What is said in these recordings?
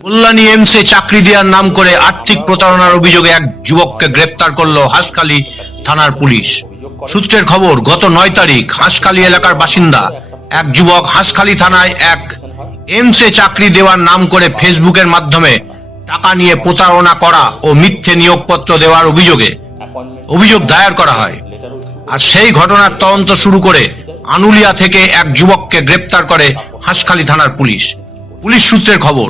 কল্যাণী এমসে চাকরি দেওয়ার নাম করে আর্থিক প্রতারণার অভিযোগে এক যুবককে গ্রেপ্তার করল হাসখালী থানার পুলিশ। সূত্রের খবর, গত নয় তারিখ হাসখালী এলাকার বাসিন্দা এক যুবক হাসখালী থানায় এক এমসে চাকরি দেওয়ার নাম করে ফেসবুকের মাধ্যমে টাকা নিয়ে প্রতারণা করা ও মিথ্যে নিয়োগপত্র দেওয়ার অভিযোগে অভিযোগ দায়ের করা হয়। আর সেই ঘটনার তদন্ত শুরু করে আনুলিয়া থেকে এক যুবককে গ্রেপ্তার করে হাসখালী থানার পুলিশ। পুলিশ সূত্রের খবর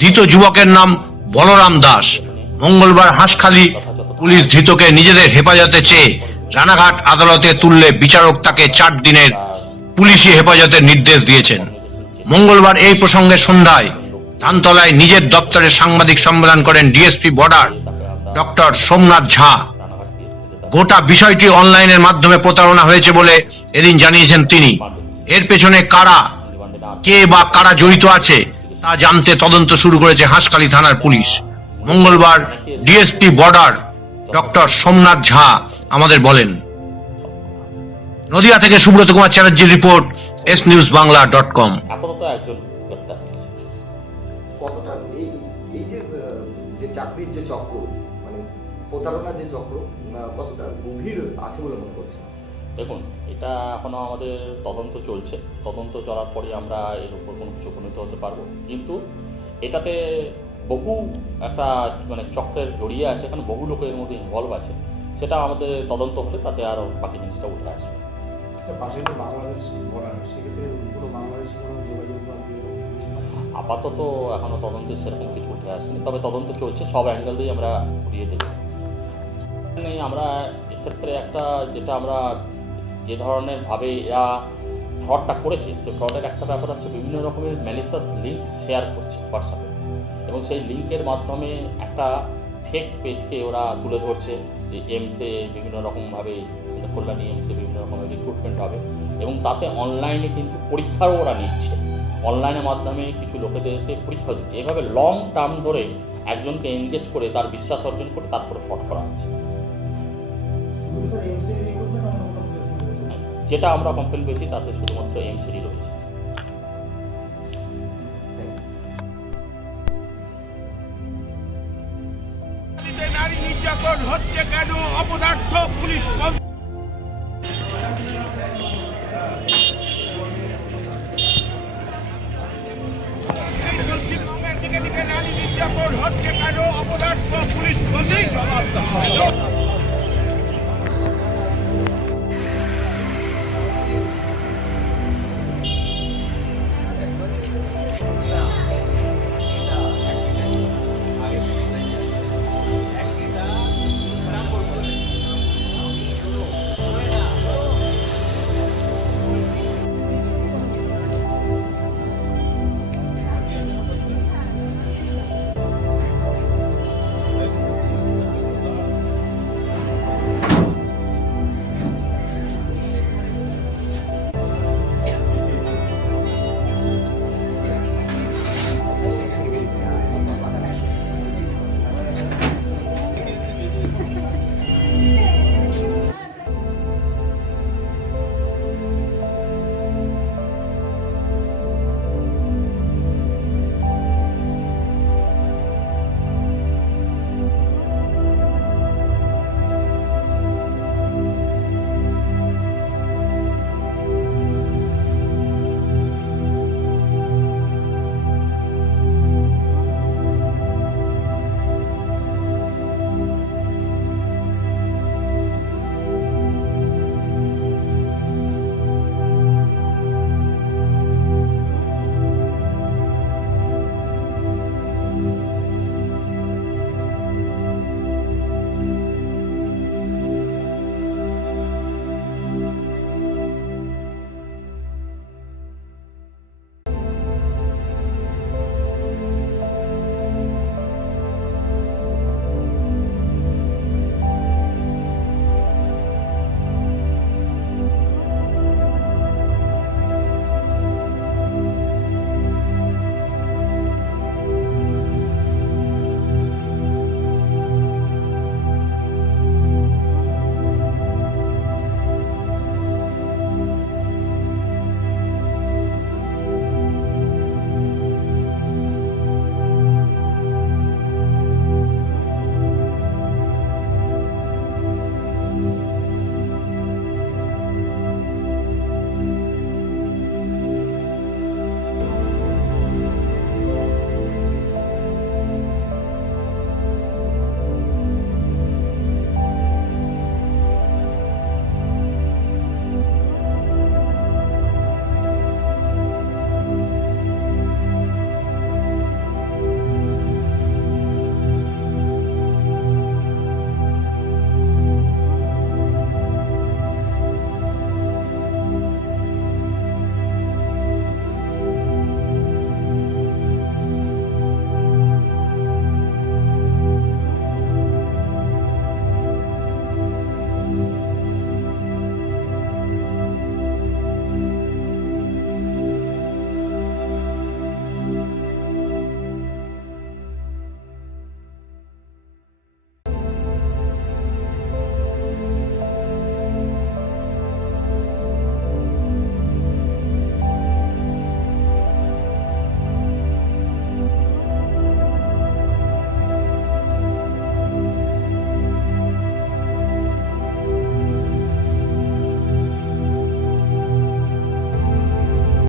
ধৃত যুবকের নাম বলরাম দাস। মঙ্গলবার হাসখালী পুলিশ ধৃতকে নিজেদের হেফাজতে চেয়ে রানাঘাট আদালতে তুললে বিচারক তাকে চার দিনের পুলিশি হেফাজতের নির্দেশ দিয়েছেন। মঙ্গলবার এই প্রসঙ্গে সন্ধ্যায় ধানতলায় নিজের দপ্তরে সাংবাদিক সম্মেলন করেন DSP border doctor Somnath Jha. গোটা বিষয়টি অনলাইনের মাধ্যমে প্রতারণা হয়েছে বলে এদিন জানিয়েছেন তিনি। এর পেছনে কারা, কে বা কারা জড়িত আছে তা জানতে তদন্ত শুরু করেছে হাসখালী থানার পুলিশ। মঙ্গলবার DSP border doctor Somnath Jha আমাদের বলেন। নদিয়া থেকে Subrata Kumar চ্যাটার্জির report S news Bangla dot com. আপাতত একজন গ্রেপ্তার হয়েছে। কতটা? এই এই যে যে চাকরির যে চক্র মানে প্রতারণার যে চক্র কতটা গভীর আছে বলে মনে করছেন? দেখুন এটা এখনও আমাদের তদন্ত চলছে। তদন্ত চলার পরে আমরা এর উপর কোনো কিছু উপনীত হতে পারব। কিন্তু এটাতে বহু একটা মানে চক্রের জড়িয়ে আছে এখানে বহু লোকের এর মধ্যে ইনভলভ আছে। সেটা আমাদের তদন্ত হলে তাতে আরও বাকি জিনিসটা উঠে আসবে। কি- আপাতত এখনও তদন্তে সেরকম কিছু উঠে আসেনি। তবে তদন্ত চলছে সব অ্যাঙ্গেল দিয়ে আমরা ঘুরিয়ে দেব। আমরা এক্ষেত্রে একটা যেটা আমরা যে ধরনের ভাবে এরা ফ্রডটা করেছে সে ফ্রডের একটা ব্যাপার হচ্ছে বিভিন্ন রকমের ম্যালিসাস লিঙ্ক শেয়ার করছে হোয়াটসঅ্যাপে এবং সেই লিঙ্কের মাধ্যমে একটা ফেক পেজকে ওরা তুলে ধরছে যে এমসে বিভিন্ন রকমভাবে কল্যাণী এমসে বিভিন্ন রকমের রিক্রুটমেন্ট হবে। এবং তাতে অনলাইনে কিন্তু পরীক্ষারও ওরা নিচ্ছে। অনলাইনের মাধ্যমে কিছু লোকেদেরকে পরীক্ষা দিচ্ছে। এভাবে লং টার্ম ধরে একজনকে এনগেজ করে, তার বিশ্বাস অর্জন করে তারপরে ফ্রড করা হচ্ছে। যেটা আমরা কমপ্লেন পেয়েছি তাতে শুধুমাত্র এমসিডি রয়েছে। নারী নির্যাতন হচ্ছে কেন? অপদার্থ পুলিশ